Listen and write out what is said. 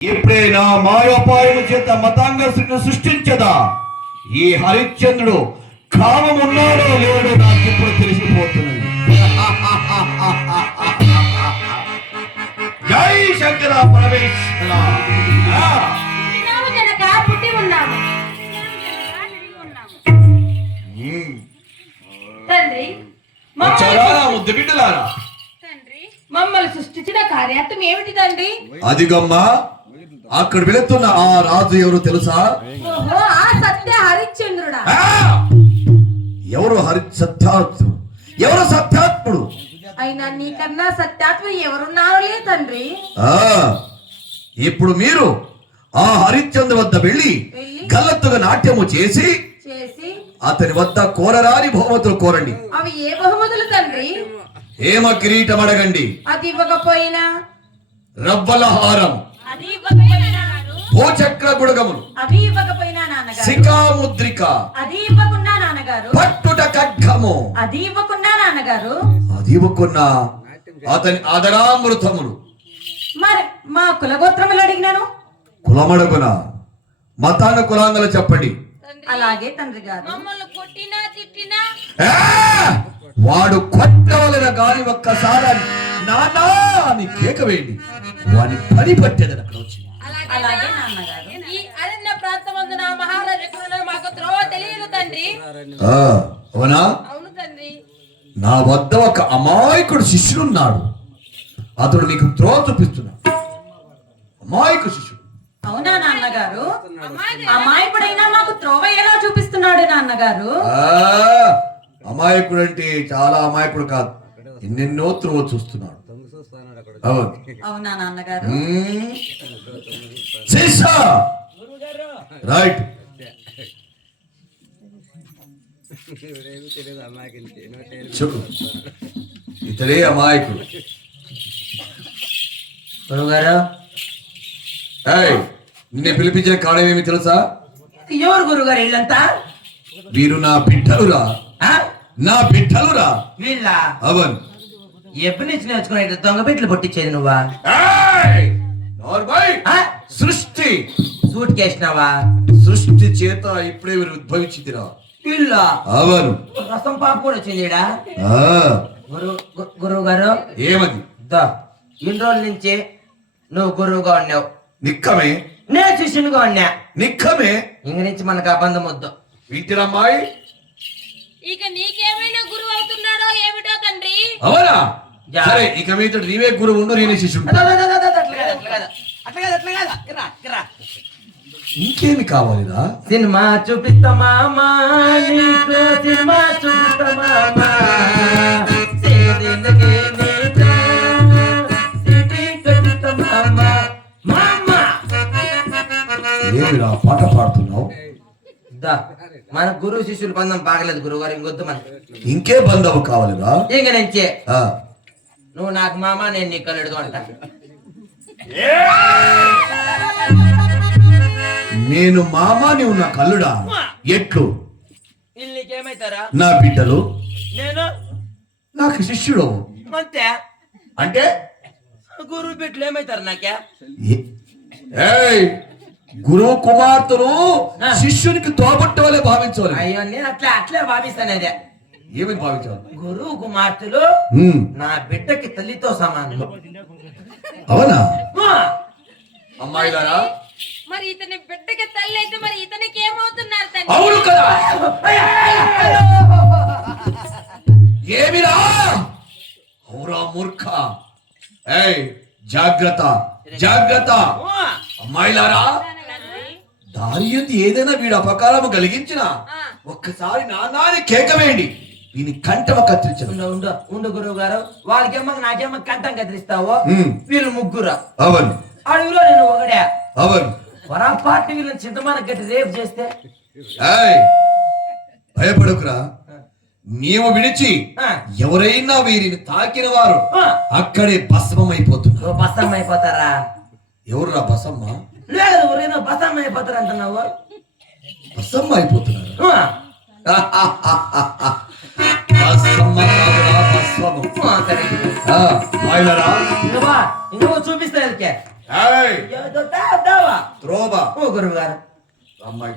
ఇప్పుడే నా మాయోపాయము చేత మతాంగసుని సృష్టించదా? ఈ హరిశ్చంద్రుడు కామమున్నాడో లేడో నాకు ఇప్పుడు తెలిసిపోతున్నది. జై శంకర పరమేశ్వర. ముద్దు బిడ్డలారా. తండ్రి మమ్మల్ని సృష్టించిన కార్యార్థం ఏమిటి తండ్రి? అదిగమ్మా అక్కడ వెళుతున్న ఆ రాజు ఎవరు తెలుసా? హరిశ్చంద్రుడా! ఎవరు హరి సత్యాత్ముడు ఎవరు సత్యాత్ముడు. అయినా నీకన్నా సత్యాత్మ ఎవరున్నారులే తండ్రి? ఆ! ఇప్పుడు మీరు ఆ హరిశ్చంద్ర వద్ద వెళ్ళి గల్లత్తుగా నాట్యము చేసి చేసి అతని వద్ద కోరరాని బహుమతులు కోరండి. అవి ఏ బహుమతులు తండ్రి? హేమ కిరీటం అడగండి. అది ఇవ్వకపోయినా? రవ్వల హారం. అది ఇవ్వకపోయినా? భూచక్ర గుడగములు అవి ఇవ్వకపోయినా నాన్నగారు. శిఖాముద్రిక. అది ఇవ్వకుండా నాన్నగారు. పట్టుట ఖడ్గము. అది ఇవ్వకుండా నాన్నగారు. అది ఇవ్వకున్న అతని ఆదరామృతములు. మరి మా కులగోత్రములు అడిగినాను? కులమడగున మతాన కులాంగలు చెప్పండి. అలాగే తండ్రి గారు. మమ్మల్ని కొట్టినా తిట్టినా! వాడు కొట్టవలన గాని ఒక్కసారి నానా అని కేక వేయండి. వాని పని పట్టేదని అక్కడ వచ్చి అలాగే నాన్నగారు. ఈ అరణ్య ప్రాంతమందున మహారాజ కులంలో మాకు త్రోవ తెలియదు తండ్రి. ఆ, అవునా? అవును తండ్రి. నా వద్ద ఒక అమాయకుడు శిష్యుడున్నాడు అతడు నీకు త్రోవ చూపిస్తున్నాడు అమాయకు శిష్యుడు. అవునా నాన్నగారు? అమాయకుడైనా మాకు త్రోవ ఎలా చూపిస్తున్నాడు నాన్నగారు? ఆ, అమాయకుడు అంటే చాలా అమాయకుడు కాదు. ఎన్నెన్నో త్రోవ చూస్తున్నాడు. అవును అవునా నాన్నగారు? రైట్. చెప్పు. ఇతడే అమాయకుడు. గురుగారు ఏయ్ నిన్నే పిలిపించిన కారణం ఏమి తెలుసా? ఎవరు గురుగారు ఇల్లంతా? వీరు నా బిడ్డలురా. ఆ? నా బిడ్డలురా. వీళ్ళ? అవన్. ఎప్పటి నుంచి నేర్చుకునే దొంగ బిడ్డలు పుట్టించేది నువ్వా? సృష్టి! సూట్ కేసినావా? సృష్టి చేత ఇప్పుడే ఉద్భవించిందిరా. వీళ్ళ అవన్. రసం పాప కూడా వచ్చింది ఈడ గురువు గారు ఏమది? ఇన్ని రోజుల నుంచి నువ్వు గురువుగా ఉన్నావు. నిక్కమే. నేను శిష్యునిగా ఉన్నా. నిక్కమే. ఇంక నుంచి మనకు అబంధం వద్దు. వీటిరమ్మాయి. ఇక నీకేమైనా గురువు అవుతున్నాడో ఏమిటో తండ్రి? అవనా. సరే ఇక మీతో నీవే గురువు ఉండు నేనే శిష్యుడు. అద, అద, అద, అద, అట్లా కాదు, అట్లా కాదు. అట్లా కాదు, అట్లా కాదు. ఇరా, ఇరా. ఇంకేమి కావాలిరా? సినిమా చూపిస్తామా నీకు సినిమా కట్టిస్తామా మామ! ఏమిరా పాట పాడుతున్నావు? మన గురువు శిష్యుల బంధం బాగలేదు గురువు గారు ఇంకొద్దు మన ఇంకే బంధము కావాలిరా? ఇంక నుంచే ఆ, నువ్వు నాకు మామ నేను నీకు కలుడుగా ఉంటా. నేను మామ నీవు నా కల్లుడా ఎట్లు? నీకేమైతారా? నా బిడ్డలు? నేను? నాకు శిష్యుడు. అంతే? అంటే? గురువు బిడ్డలు ఏమైతారు నాకే? ఏయ్! గురువు కుమార్తెను. శిష్యునికి తోబట్టు వలె భావించవాలి. అయ్యో నేను అట్లా అట్లే భావిస్తాను అదే. ఏమని భావించాలి గురువు కుమార్తెలు నా బిడ్డకి తల్లితో సమానం అవునా? ఆ! అమ్మాయిలారా మరి ఇతని బిడ్డకి తల్లి అయితే మరి ఇతనికి ఏమవుతున్నారు తండ్రి అవును కదా. ఏమిరా? అవురా మూర్ఖ. ఏయ్ జాగ్రత్త జాగ్రత్త! అమ్మాయిలారా దారి ఏదైనా వీడు అపకారము కలిగించిన. ఒక్కసారి నానాని కేక వేయండి. వీని కంఠమ కత్తిరించదు ఉండు ఉండు గురువు గారు వాళ్ళకేమో నాకేమో కంఠం ఉమ్. వీళ్ళు ముగ్గురు. అవన్. అడవిలో నేను ఒకడే. అవన్. పొరపాటు వీళ్ళని చింతమాన గట్టి రేపు చేస్తే? భయపడకురా. నీవు విడిచి ఎవరైనా వీరిని తాకిన వారు అక్కడే భస్మం అయిపోతున్నారు బస్సమ్మ అయిపోతారా ఎవరురా బసమ్మ లేదు ఊరేనో బస్సమ్మ అయిపోతారు అంటున్నావు బసమ్మ అయిపోతున్నారు ఇంకా చూపిస్తా వీళ్ళకి త్రోబా ఓ గురువు గారు అమ్మాయి